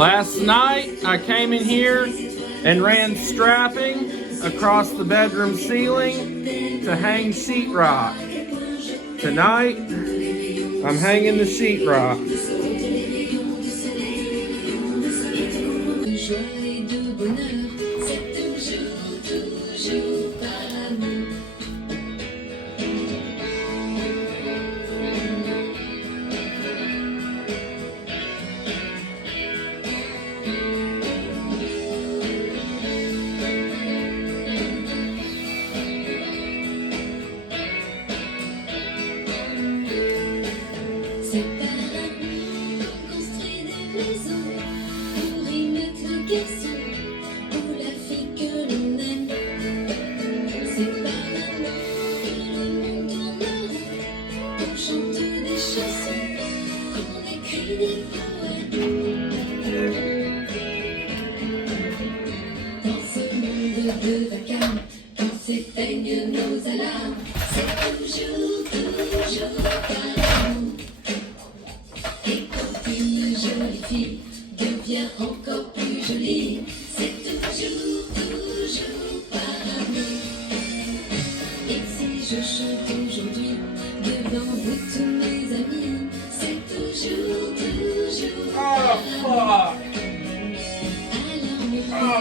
Last night I came in here and ran strapping across the bedroom ceiling to hang sheetrock. Tonight I'm hanging the sheetrock.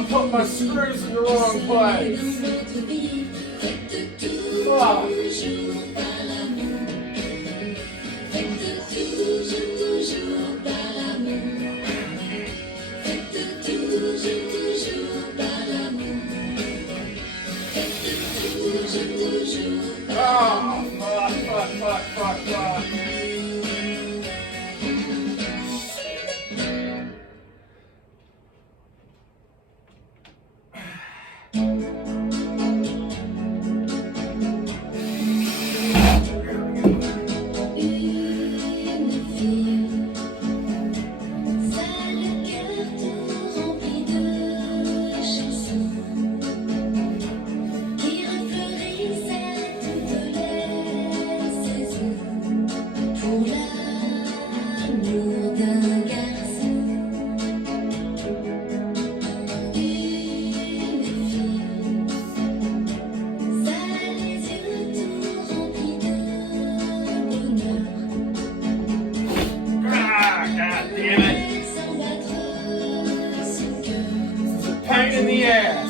Put my screws in the wrong place. Oh. Fuck. Pain in the ass.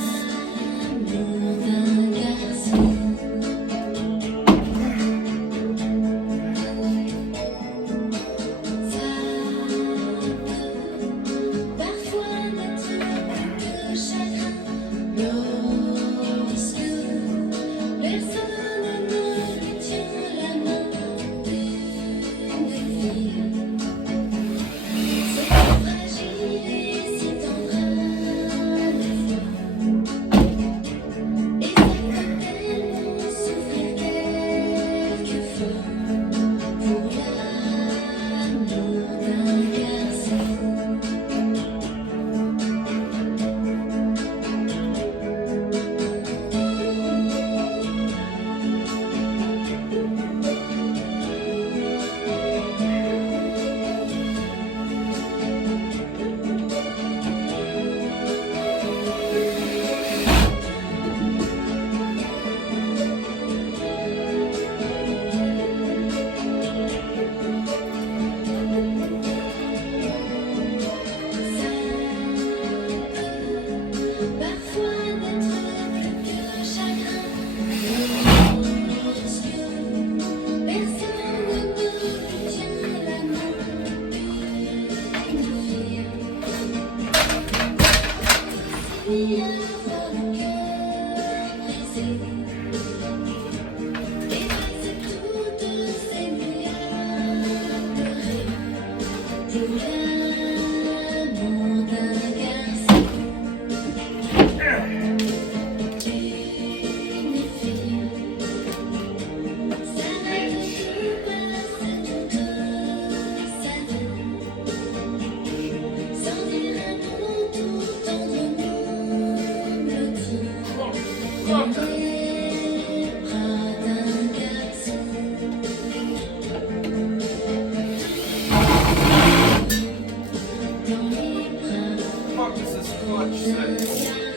fuck is this clutch set for?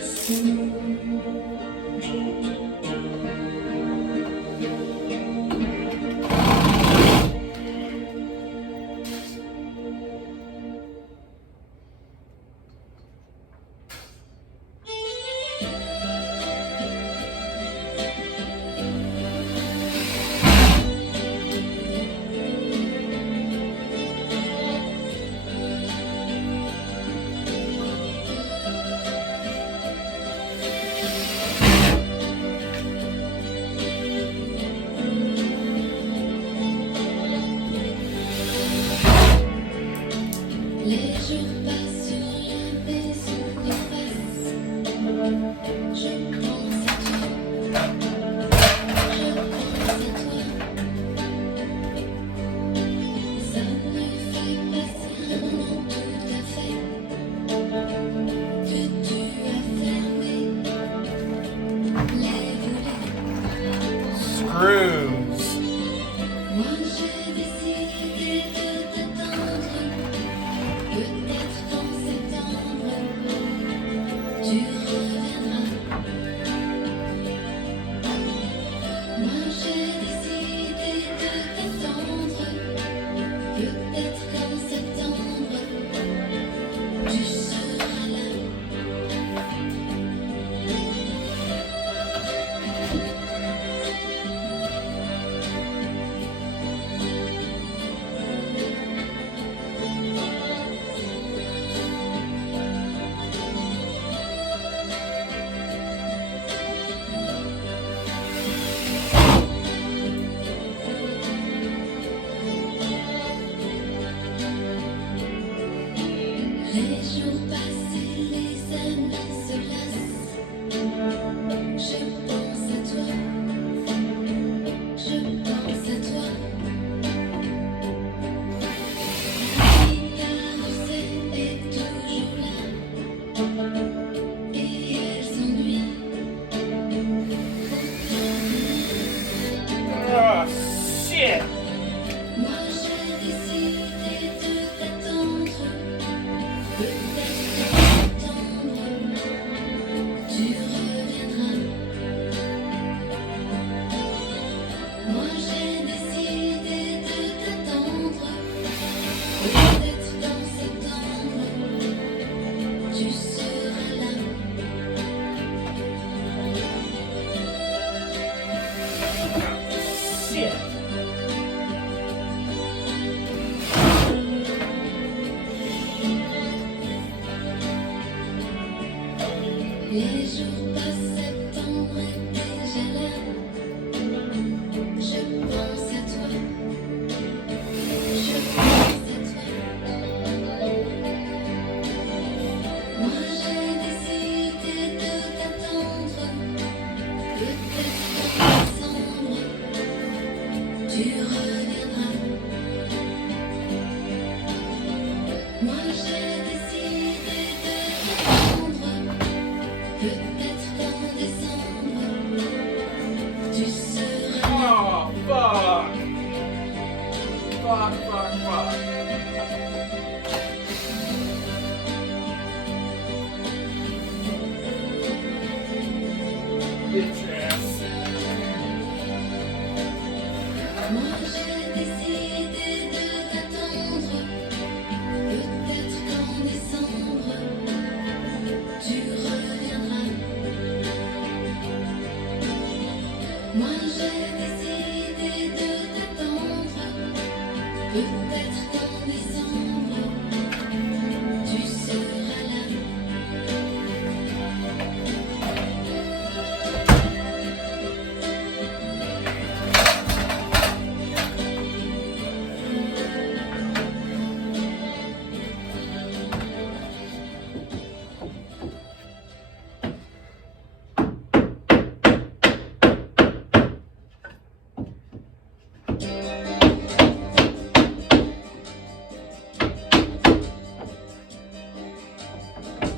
Les jours passent, septembre est déjà là. Je pense à toi. Je pense à toi. Moi j'ai décidé de t'attendre. Peut-être qu'en décembre, tu reviendras. Moi j'ai décidé de t'attendre. Peut-être qu'en décembre, tu seras là. Oh, fuck. Fuck, fuck, fuck. Bitch ass. Moi j'ai décidé de t'attendre. Peut-être qu'en décembre, tu reviendras. Moi j'ai décidé de t'attendre. Peut-être qu'en décembre, tu seras là.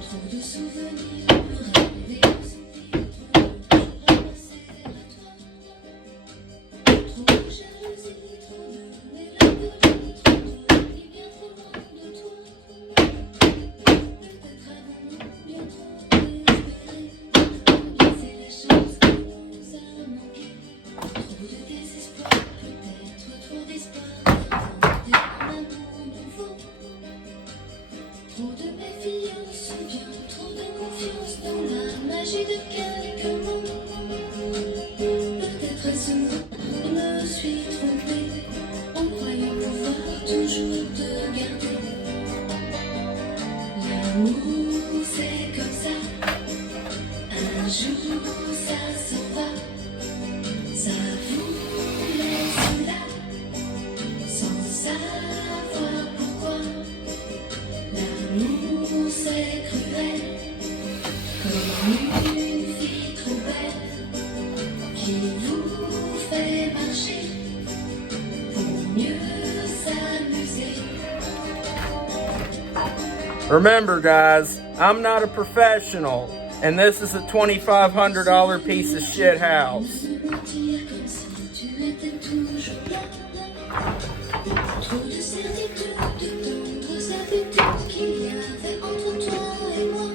Trop de souvenirs, rêver aussi, trop repenser à toi. Trop de jalousie, trop de mélancolie, trop de nuits bien trop loin de toi. Peut-être avant reçu de quelques mots. Peut-être est-ce moi, je me suis trompée en croyant pouvoir toujours te garder. L'amour c'est comme ça, un jour ça s'en va, ça vous laisse là, sans savoir pourquoi. L'amour c'est cruel, comme une vie trop belle, qui vous fait marcher pour mieux s'amuser. Remember, guys, I'm not a professional, and this is a $2,500 piece of shit house. Mentir comme si tu étais toujours là. Trop de certitude, de tendres habitudes qu'il y avait entre toi et moi.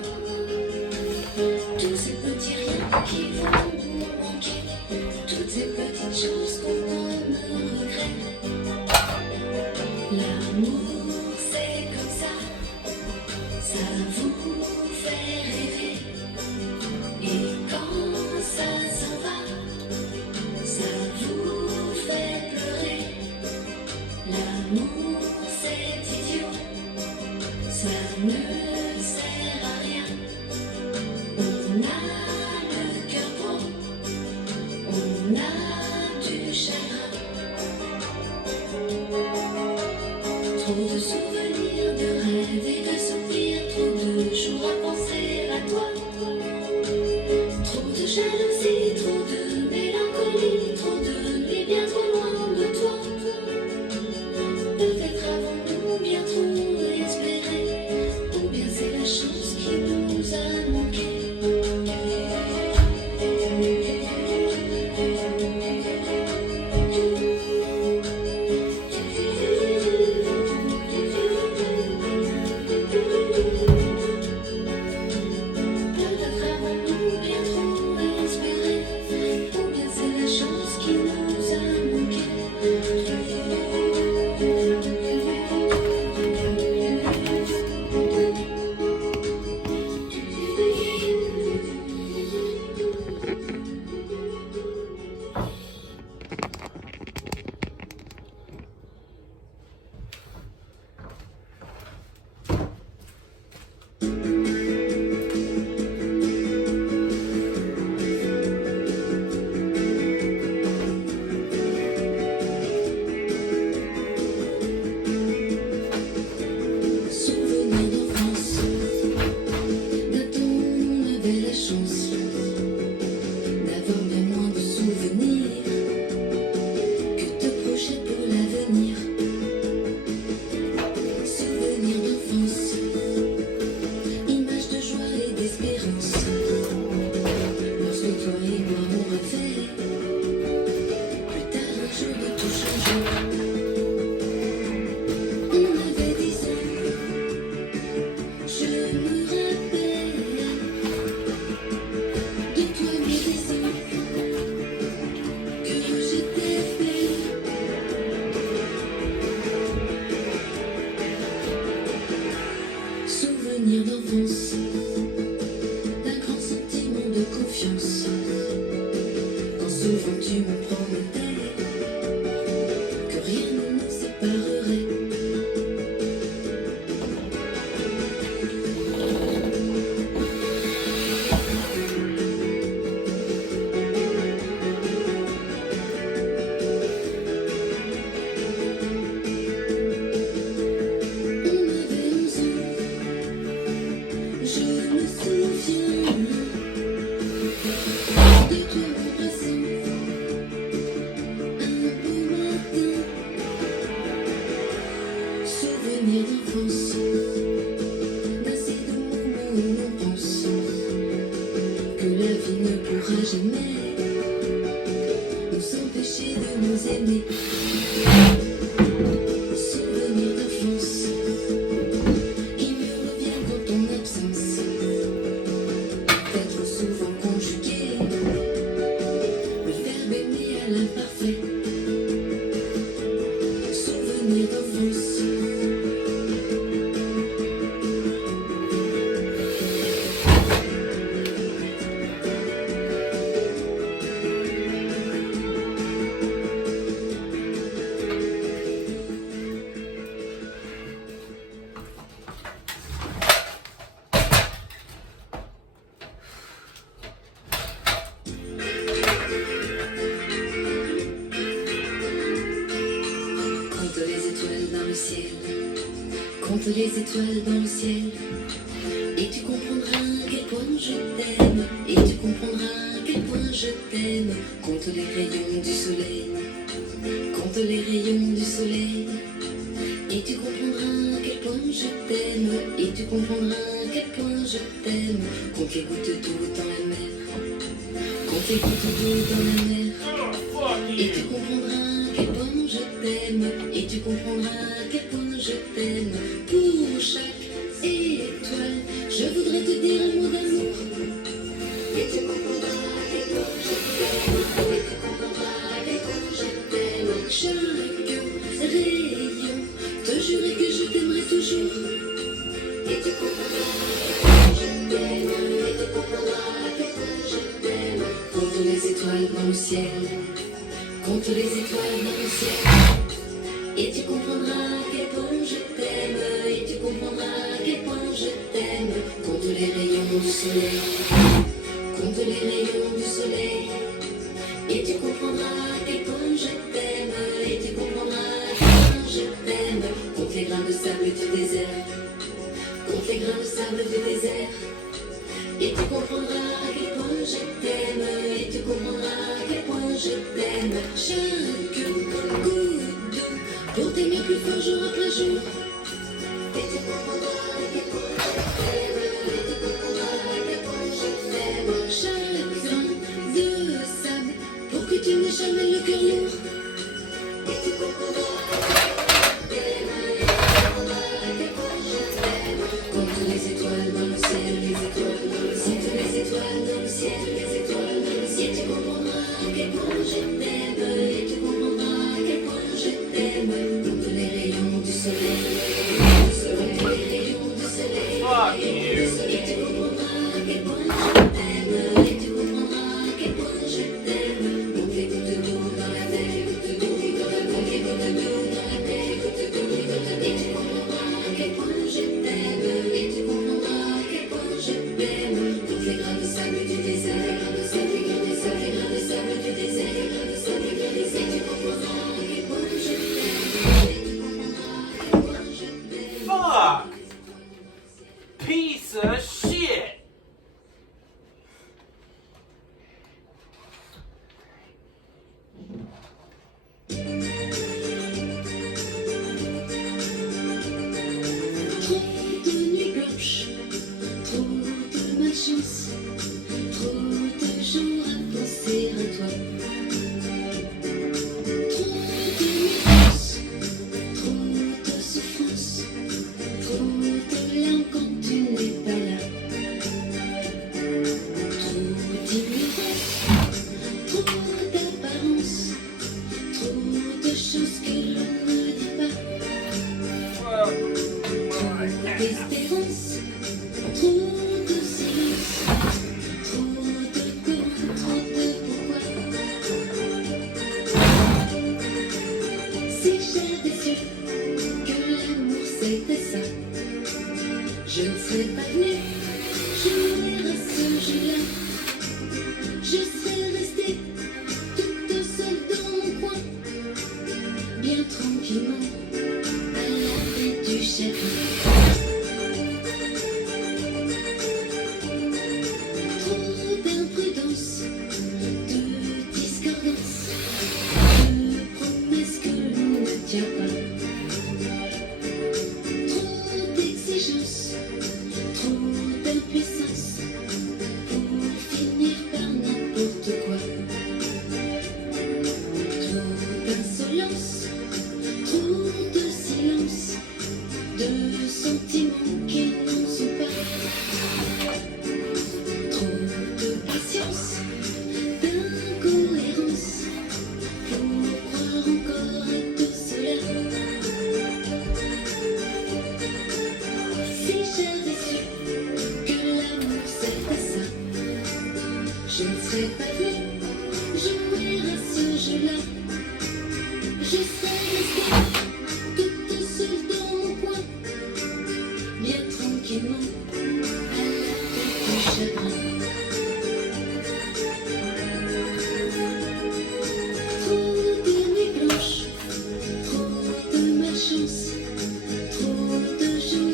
Tous ces petits riens qui vont nous manquer, toutes ces petites choses qu'on nomme regrets. L'amour c'est comme ça vous fait rêver. Et quand ça s'en va, ça vous fait pleurer. L'amour c'est idiot, ça ne sert à rien. On a le cœur gros, on a du chagrin. Trop de souvenirs, de rêves et de soupirs, trop de jours à penser à toi. Trop de jalousie, trop de mélancolie, trop de nuits bien trop loin de toi. Peut-être avons-nous bien trop espéré, ou bien c'est la chance qui nous a manqué. Peut-être avons-nous bien trop espéré, ou bien c'est la chance qui nous a manqué. Souvenirs d'enfance, d'un temps où on avait la chance d'avoir bien moins de souvenirs que de projets pour l'avenir. Souvenirs d'enfance, images de joie et d'espérance. Lorsque toi et moi on rêvait, plus tard un jour de tout changer. On avait 10 ans, je me rappelle de toi mes dessins, que j'étais belle. Souvenirs d'enfance, d'un grand sentiment de confiance, quand souvent tu me promettais que rien ne nous séparerait. On avait 11 ans, je me souviens de toi m'embrassant un beau matin. Souvenirs d'enfance, d'un si doux moment où l'on pense que la vie ne pourra jamais nous empêcher de nous aimer. Souvenirs d'enfance qui me reviennent dans ton absence, d'être souvent conjugué, le verbe aimer à l'imparfait. Souvenirs d'enfance. les étoiles dans le ciel. Et tu comprendras à quel point je t'aime. Et tu comprendras à quel point je t'aime. Compte les rayons du soleil. Compte les rayons du soleil. Et tu comprendras à quel point je t'aime. Et tu comprendras à quel point je t'aime. Compte les gouttes d'eau dans la mer. Compte les gouttes d'eau dans la mer. Et tu comprendras à quel point je t'aime. Et tu comprendras à quel point je t'aime. Pour chaque étoile, je voudrais te dire un mot d'amour. Et tu comprendras à quel point je t'aime. Et tu comprendras à quel point je t'aime. Chaque rayon, te jurer que je t'aimerai toujours. Et tu comprendras à quel point je t'aime. Et tu comprendras à quel point je t'aime. Compte les étoiles dans le ciel. Compte les étoiles dans le ciel. Et tu comprendras à quel point je t'aime. Et tu comprendras à quel point je t'aime. Compte les rayons du soleil. Compte les rayons du soleil. Et tu comprendras à quel point je t'aime. Et tu comprendras à quel point je t'aime. Compte les grains de sable du désert. Compte les grains de sable du désert. Et tu comprendras à quel point je t'aime. Et tu comprendras à quel point je t'aime. Chaque goutte d'eau pour t'aimer plus fort jour après jour. Et tu comprendras à quel point je t'aime. Et tu comprendras à quel point je t'aime. Chaque grain de sable pour que tu n'aies jamais le cœur lourd. Et tu comprendras à quel point je t'aime. Et tu comprendras à quel point je t'aime. Compte les étoiles dans le ciel, les étoiles dans le ciel, les étoiles dans le ciel, les étoiles dans le ciel. Tu comprendras à quel point je t'aime. Et tu comprendras à quel point je t'aime. Compte les rayons du soleil. Compte les rayons du soleil. Et tu comprendras à quel point je t'aime. Et tu comprendras à quel point je t'aime. Compte les gouttes d'eau dans la mer. Compte les gouttes d'eau dans la mer. Et tu comprendras à quel point je t'aime. Et tu comprendras à quel point je t'aime. Compte les grains de sable du désert. Les grains de sable, les grains de sable du désert. Les grains de sable, les grains de sable. Et tu comprendras à quel point je t'aime. Et tu comprendras à quel point je t'aime. Fuck! Piece of shit! Trop de nuits blanches, trop de malchance, trop de jours à penser à toi. Trop de nuits blanches, trop de souffrance, trop de larmes quand tu n'es pas là. Trop d'ignorance, trop d'apparence, trop de choses que l'on ne dit pas. D'espérance, trop de silence, trop de comment, trop de pourquoi. Si j'avais su que l'amour c'était ça, je ne serais pas venue jouer à ce jeu-là. Je serais restée toute seule dans mon coin, bien tranquillement, à l'abri du chagrin. Trop d'imprudence, de discordance, de promesses que l'on ne tient pas. Trop d'exigences, trop d'impuissance, pour finir par n'importe quoi. Trop d'insolence, trop de silence, de sentiments qui n'en sont pas. Trop de patience, d'incohérence, pour croire encore à tout cela. Si j'avais su que l'amour c'était ça, je ne serais pas venue jouer à ce jeu-là. Je serais restée toute seule dans mon coin, bien tranquillement, à l'abri du chagrin. Trop de nuits blanches, trop de malchance, trop de jours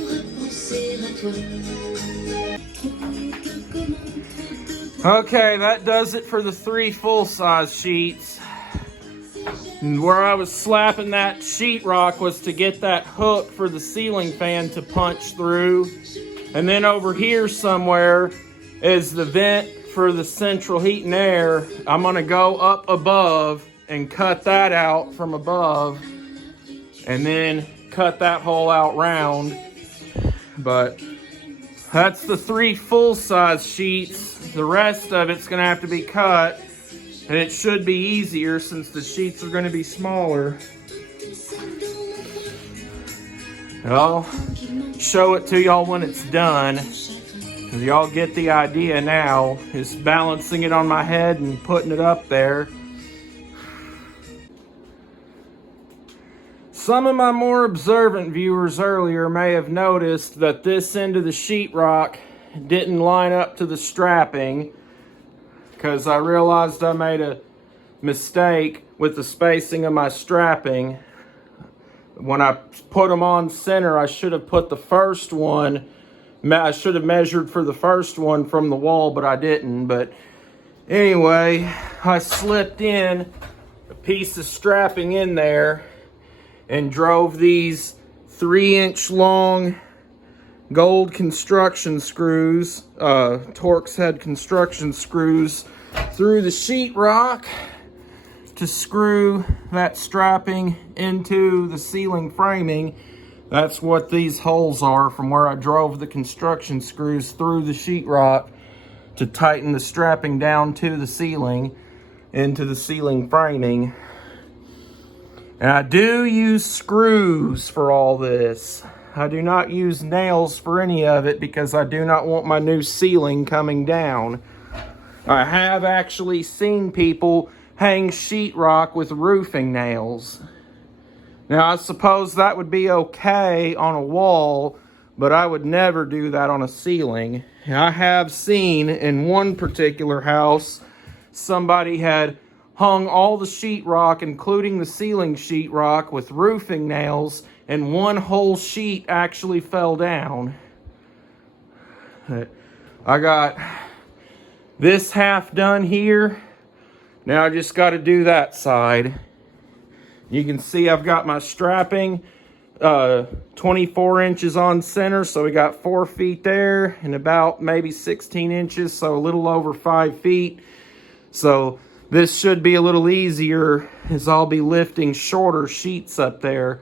Okay, that does it for the 3 full-size sheets. And where I was slapping that sheetrock was to get that hook for the ceiling fan to punch through. And then over here somewhere is the vent for the central heat and air. I'm gonna go up above and cut that out from above, and then cut that hole out round. But that's the 3 full-size sheets. The rest of it's gonna have to be cut, and it should be easier since the sheets are gonna be smaller. I'll show it to y'all when it's done, because y'all get the idea now. Just balancing it on my head and putting it up there. Some of my more observant viewers earlier may have noticed that this end of the sheetrock didn't line up to the strapping, because I realized I made a mistake with the spacing of my strapping. When I put them on center, I should have put the first one, I should have measured for the first one from the wall, but I didn't. But anyway, I slipped in a piece of strapping in there and drove these 3-inch long gold construction screws, Torx head construction screws, through the sheetrock to screw that strapping into the ceiling framing. That's what these holes are, from where I drove the construction screws through the sheetrock to tighten the strapping down to the ceiling, into the ceiling framing. And I do use screws for all this. I do not use nails for any of it, because I do not want my new ceiling coming down. I have actually seen people hang sheetrock with roofing nails. Now, I suppose that would be okay on a wall, but I would never do that on a ceiling. I have seen in one particular house, somebody had hung all the sheetrock, including the ceiling sheetrock, with roofing nails, and one whole sheet actually fell down. I got this half done here. Now I just got to do that side. You can see I've got my strapping 24 inches on center, so we got 4 feet there, and about maybe 16 inches, so a little over 5 feet. So this should be a little easier, as I'll be lifting shorter sheets up there.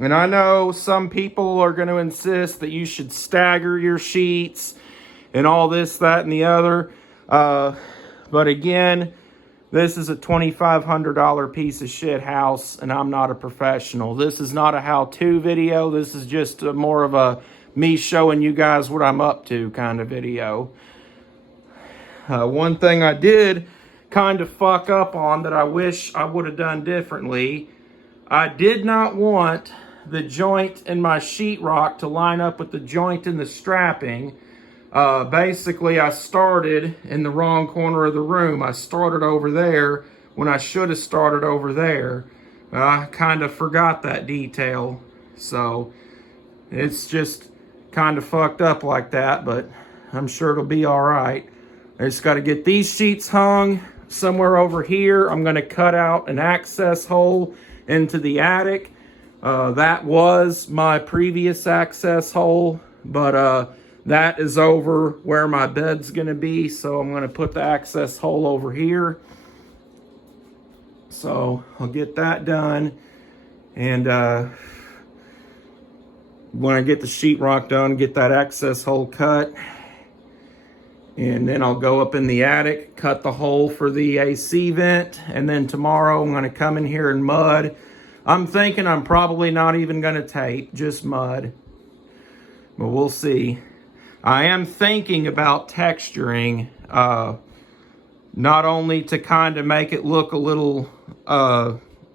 And I know some people are going to insist that you should stagger your sheets and all this, that, and the other. But again, this is a $2,500 piece of shit house, and I'm not a professional. This is not a how-to video. This is just more of a me showing you guys what I'm up to kind of video. One thing I did kind of fuck up on that I wish I would have done differently. I did not want the joint in my sheetrock to line up with the joint in the strapping. Basically, I started in the wrong corner of the room. I started over there when I should have started over there. I kind of forgot that detail. So it's just kind of fucked up like that, but I'm sure it'll be all right. I just got to get these sheets hung. Somewhere over here, I'm going to cut out an access hole into the attic. That was my previous access hole, but that is over where my bed's going to be, so I'm going to put the access hole over here. So I'll get that done, and when I get the sheetrock done, get that access hole cut. And then I'll go up in the attic, cut the hole for the AC vent, and then tomorrow I'm going to come in here and mud. I'm thinking I'm probably not even going to tape, just mud. But we'll see. I am thinking about texturing, not only to kind of make it look a little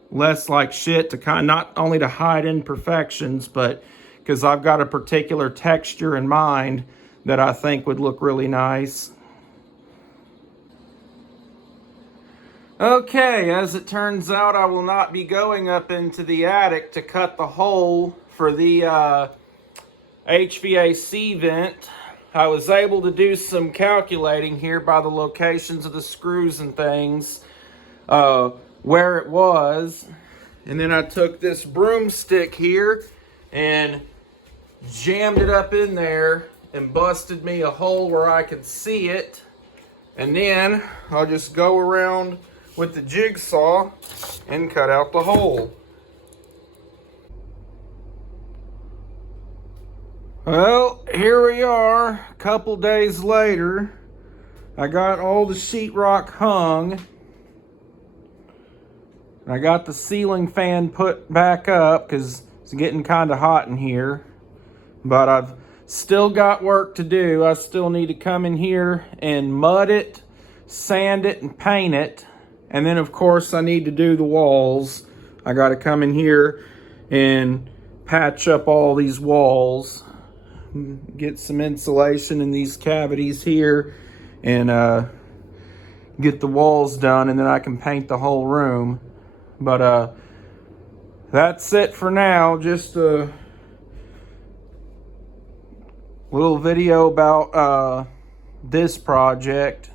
less like shit, to not only to hide imperfections, but because I've got a particular texture in mind that I think would look really nice. Okay, as it turns out, I will not be going up into the attic to cut the hole for the HVAC vent. I was able to do some calculating here by the locations of the screws and things, where it was. And then I took this broomstick here and jammed it up in there and busted me a hole where I could see it. And then I'll just go around with the jigsaw and cut out the hole. Well, here we are, a couple days later. I got all the sheetrock hung. I got the ceiling fan put back up because it's getting kind of hot in here. But I've still got work to do. I still need to come in here and mud it, sand it, and paint it. And then, of course, I need to do the walls. I got to come in here and patch up all these walls. Get some insulation in these cavities here and get the walls done, and then I can paint the whole room. But that's it for now. Just a little video about this project.